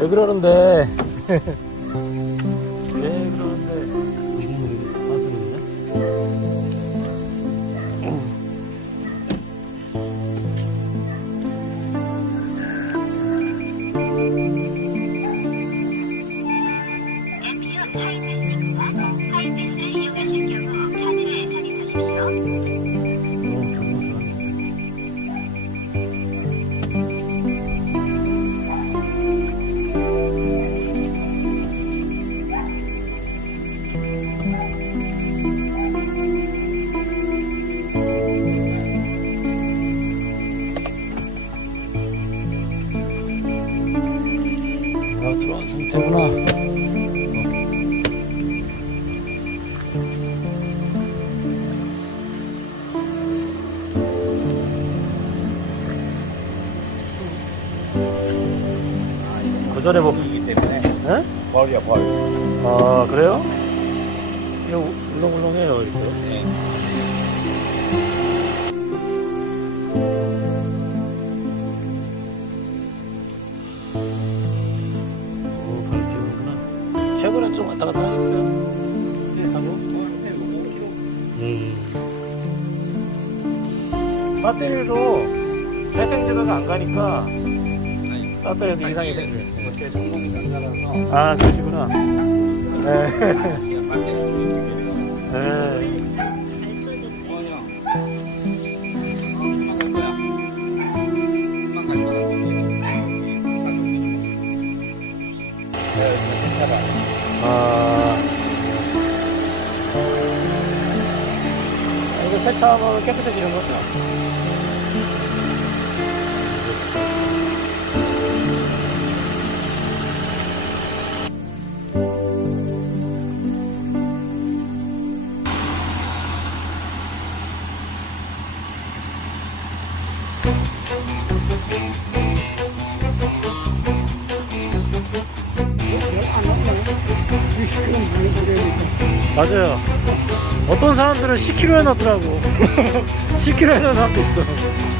왜 그러는데? 아, 들어온 상태구나. 고전에 뭐, 이기 때문에 에? 벌이야 벌. 아, 그래요? 이거 울렁울렁해요, 이거. 네. 배터리도 태생제도가 안 가니까 배터리도 이상이 생겨요. 제 전공이 남자라서 아, 그러시구나. 네. 배터리 네. 뭐냐? 금방 갈 거야. 금방 갈 거야. 네, 차가. 아. 이 세차하면 깨끗해지는 거죠? 맞아요. 어떤 사람들은 10kg 해놨더라고. 10kg 해놓은 사람도 있어.